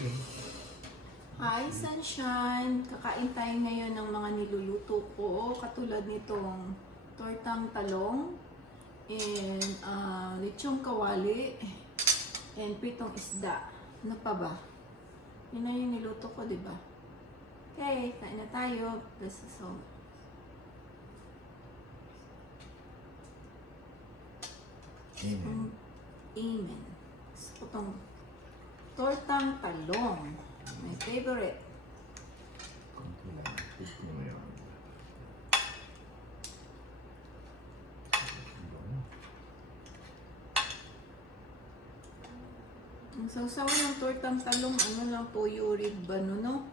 Hi, Sunshine! Kakain tayo ngayon ng mga niluluto ko, katulad nitong tortang talong, and lechong kawali, and pritong isda. Ano pa ba? Yun na yung niluto ko, di ba? Okay, kain na tayo. This is all. Amen. Amen. So, itong tortang talong. My favorite. Konti lang. Tignan mo yun. Ang sausaw ng tortang talong, ano lang, toyo ribbon, no?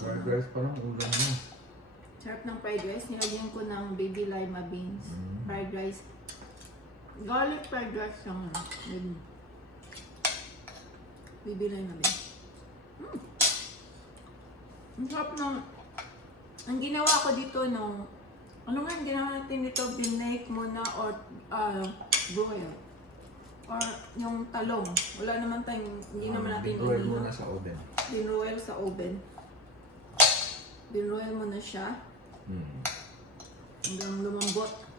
Fried rice pa lang, ulam mo. Sarap ng fried rice. Nilagyan ko ng baby lima beans. Fried rice. Garlic fried rice lang. With baby lima beans. Ang sarap ng... Ang ginawa ko dito nung... Ano nga ang ginawa natin dito? Binake muna or broil. Or yung talong. Wala naman tayong... Hindi naman natin Binroil muna sa oven. Binroil sa oven. Binroil mo na siya. Hanggang lumambot.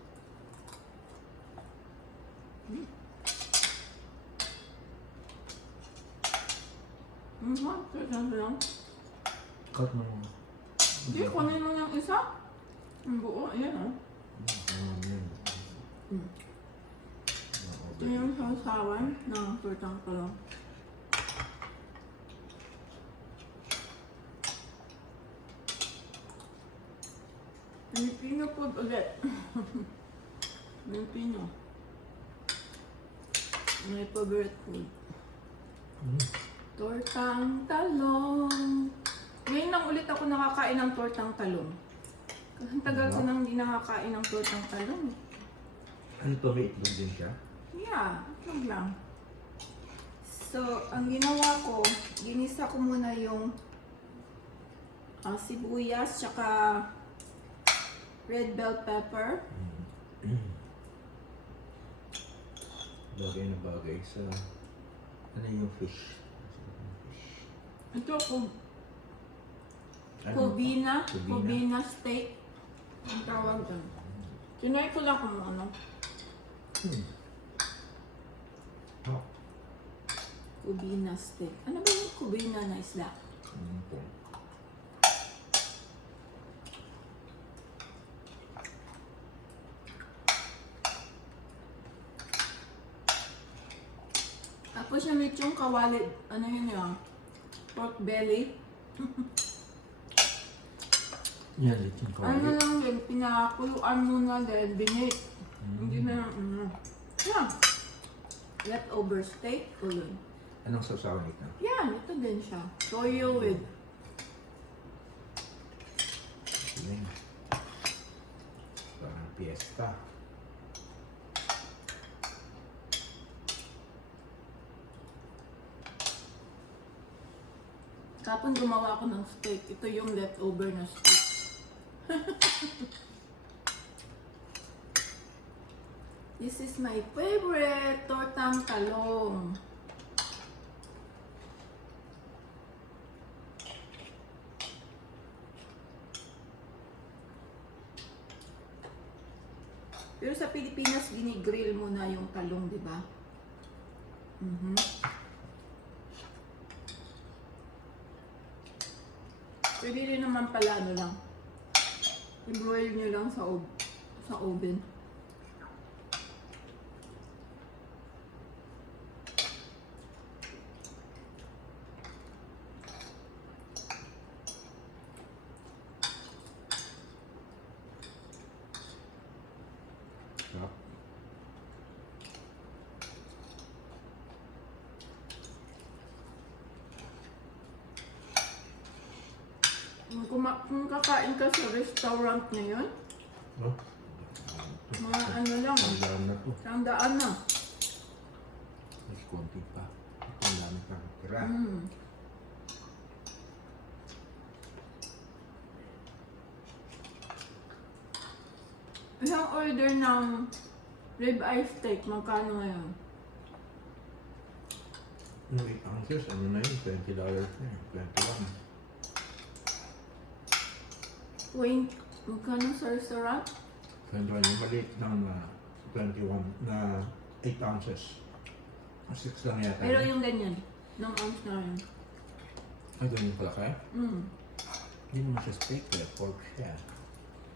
Kaya lang. Cut mo. Hindi, kunin mo yung isa. Yung buo, ayan o. Ito yung sausawan ng tortang talong. Pilipino food ulit. Pilipino. My favorite food. Tortang talong. Ngayon lang ulit ako nakakain ng tortang talong. Kasi ang tagal ko nang hindi nakakain ng tortang talong. Ano to, may itlog din siya? Yeah, itlog lang. So, ang ginawa ko, ginisa ko muna yung sibuyas, tsaka red bell pepper. Bagay na bagay sa... Ano yung fish? Ito, Ano? Covina. Covina. Covina steak. Ang tawag doon. Kinay ko lang kung ano. Oh. Covina steak. Ano ba yung Covina na isla? Po. Tapos yung lechong kawali, ano yun yun? Pork belly. Yan, lechon Ano kawali. lang din, pinakuluan muna din, binit. Hindi na, yeah. Leftover steak, uloy. Anong sausawan ito? Yan, ito din siya. Toyo with Galing. Parang piyesta. Kapon gumawa ako ng steak. Ito yung leftover na steak. This is my favorite, tortang talong. Pero sa Pilipinas, ginigrill muna yung talong, di ba? Pwede rin naman pala ano lang. I-broil nyo lang sa oven. Sarap. Kung kakain ka sa restaurant ngayon, Oh. mga ano lang, Ang na to. tandaan na. Mas konti pa. Ang dami pa. Tira. Isang order ng ribeye steak, magkano ngayon? Yung 8 ounces, ano na yun? $20 na yun. 21. 20, magkano sa restaurant? 21 yung maliit lang na 21 na 8 ounces. 6 lang yata. Pero yun. yung ganyan, ng ounce na rin. Ay, ganyan pala kaya? Mm. Hindi naman siya steak eh. Pork siya.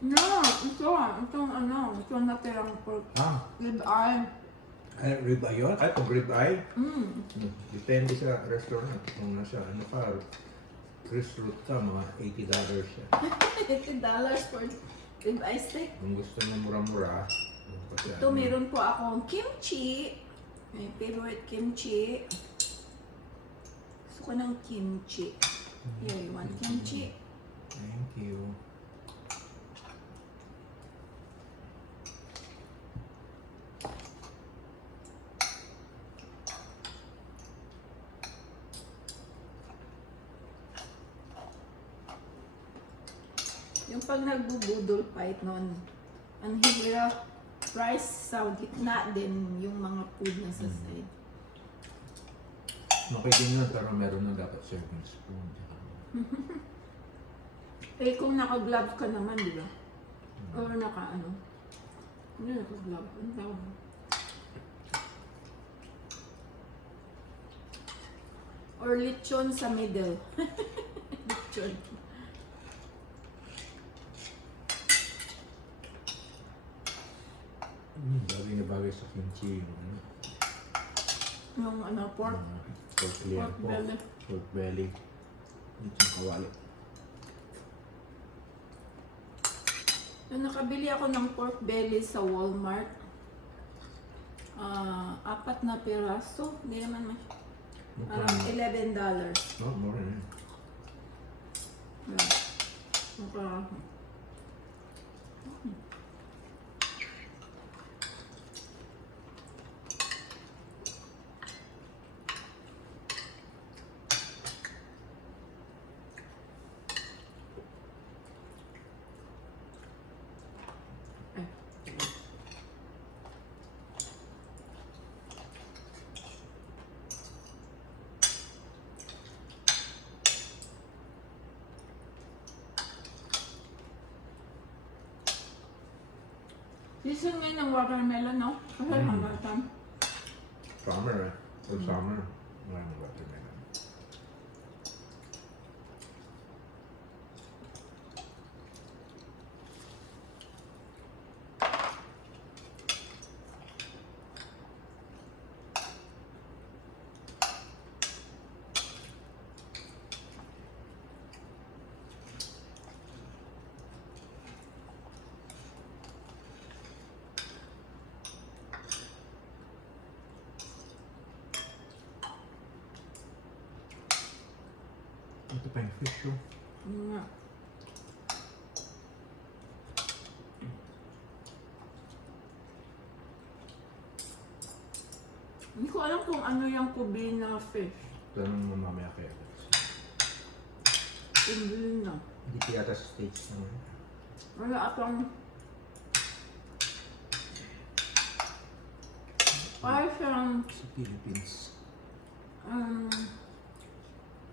No, itong ano, itong natirang pork. Ah, Rib eye. ay, rib eye yun? Ay, pag rib eye? Mm. Depende sa restaurant. Kung nasa, ano pa, Chris Root ka, mga $80 siya. $80 for rib eye steak. Kung gusto niya mura-mura, kasi Ito, meron po akong kimchi. My favorite kimchi. Gusto ko ng kimchi. Here, you want kimchi? Thank you. Yung pag nagbubudol fight noon, ang hirap rice sa gitna din yung mga food na sa side. Okay din yun, pero meron na dapat serving spoon. Eh kung naka-gloves ka naman, di ba? Or naka-ano? Hindi naka-gloves. Ano tawag? Or lechon sa middle. Lechon. Bagay na bagay sa kimchi yung ano. Yung ano, pork. Pork liyan Pork po. belly. Pork belly. Ito yung kawali. Nung nakabili ako ng pork belly sa Walmart, 4 na piraso. Hindi naman may. Parang $11. No, more than that. Yeah. Mukha. Season ngayon ng watermelon, no? Kasi hanggang Summer eh. Pag summer, maraming watermelon. Ito pa yung fish oh. nga. Hindi ko alam kung ano yung kubi na fish. Tanong mo mamaya kaya. Hindi na. Hindi pa yata sa States naman. Wala atang... Parang siyang Sa Philippines.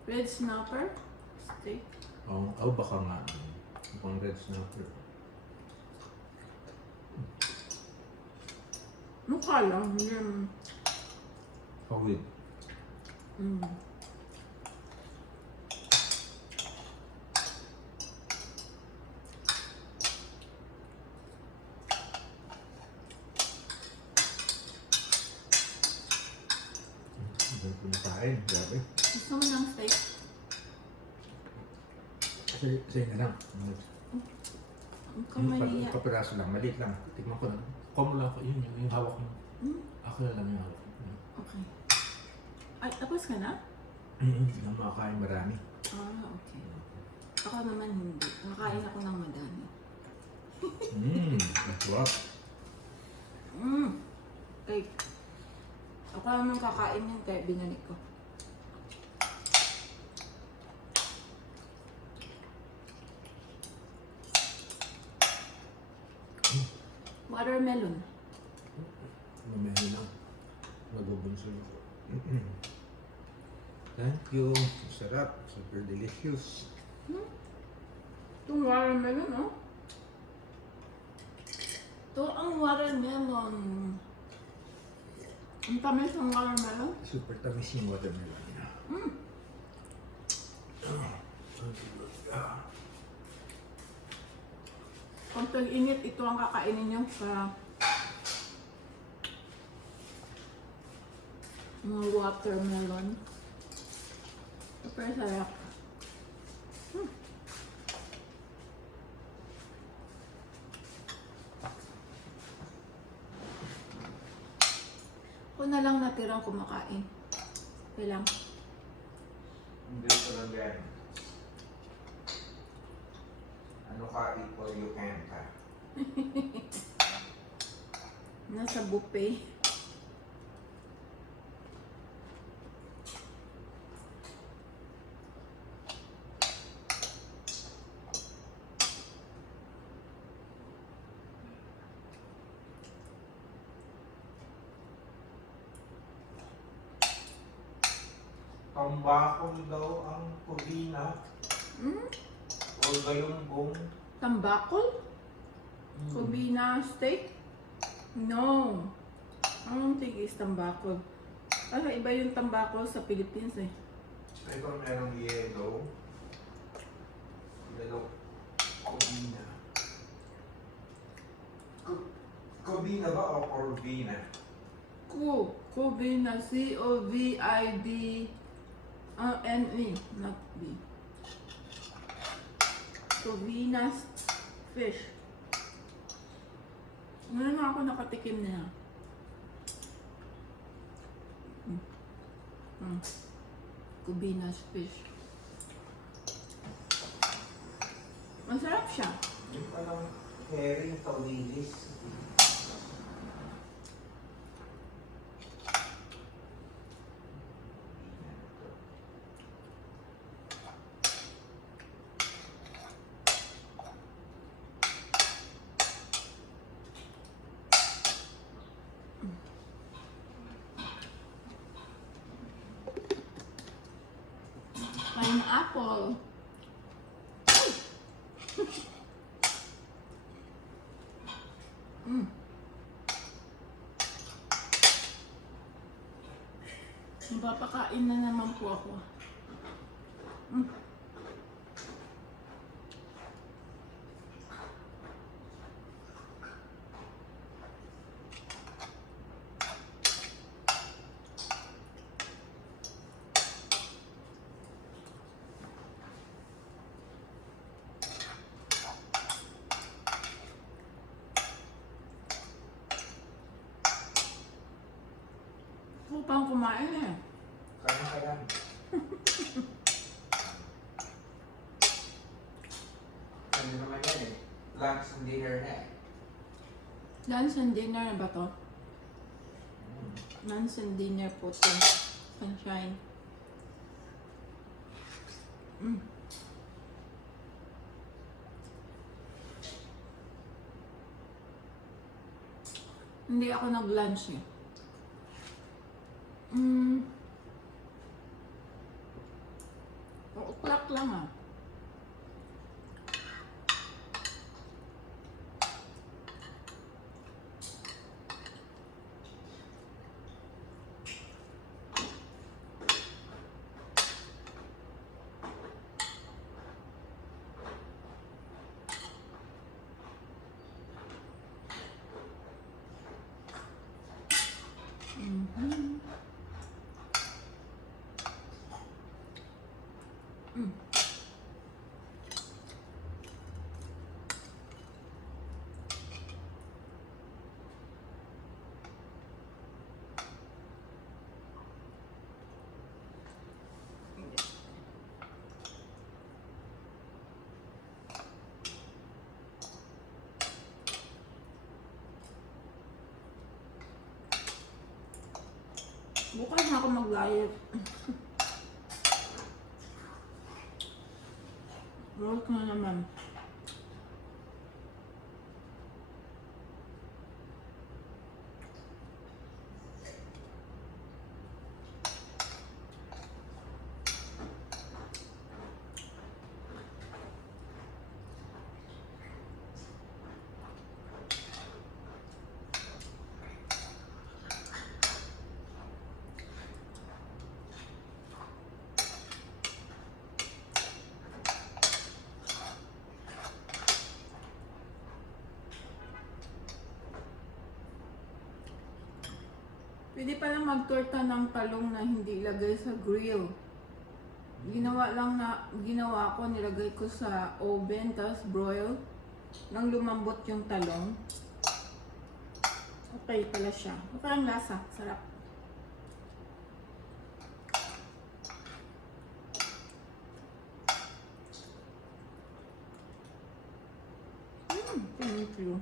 red snapper steak. Oh, baka nga. Mukhang red snapper. Mukha lang, hindi naman. Pawid. Ang pinakain, grabe. Gusto mo ng steak? Sa'yo na lang. Ang kamaliya. Kapiraso lang, maliit lang. Tignan ko lang. Kuha mo lang ako, yun yung hawak mo. Ako na lang yung hawak. Okay. Ay, tapos ka na? Hindi na makakain marami. Okay. Ako naman hindi. Nakain ako ng madami. That's what? Cake. Ako naman kakain yan kaya binalik ko. Watermelon. Mamaya lang. Magbubunso ako. Thank you. Sarap. Super delicious. Itong watermelon, oh. Ito ang watermelon. Ang tamis ng watermelon. Super tamis yung watermelon niya. Pag tag-init, ito ang kakainin nyo sa mga watermelon. Super sarap. Ako na lang natirang kumakain. Okay lang. Hindi ko lang yan. Ano ka, equal you can ka? Nasa buffet. Tambakol daw ang kubina o gayunggong. Tambakol? Kubina steak? No. I don't think it's tambakol. Ano, iba yung tambakol sa Philippines eh. Ito merong yellow. Yellow kubina. Kubina ba o corvina? Kubina. C-O-V-I-D-N-E. Not B. Kubina's fish. Ngayon na ako nakatikim na. Kubina's fish. Masarap siya. Yung palang herring tawilis. Pineapple. Papakain na naman po ako. Upang kumain eh. Kaya ka lang. Ano naman yan eh? Lunch and dinner na eh. Lunch and dinner na ba to? Lunch and dinner po to. Sunshine. Hindi ako nag-lunch eh. 4 o'clock lang ah. Bukas na ako mag-diet. Work na naman. Pwede pala magtorta ng talong na hindi ilagay sa grill. Ginawa ko, nilagay ko sa oven, tapos broil. Nang lumambot yung talong. Okay pala siya. Okay ang lasa. Sarap. Thank you.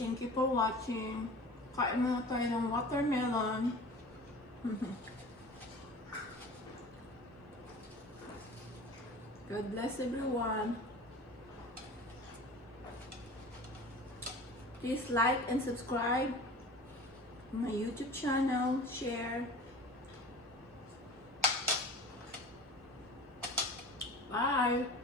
Thank you for watching. Kain muna tayo ng watermelon. God bless everyone. Please like and subscribe my YouTube channel. Share. Bye.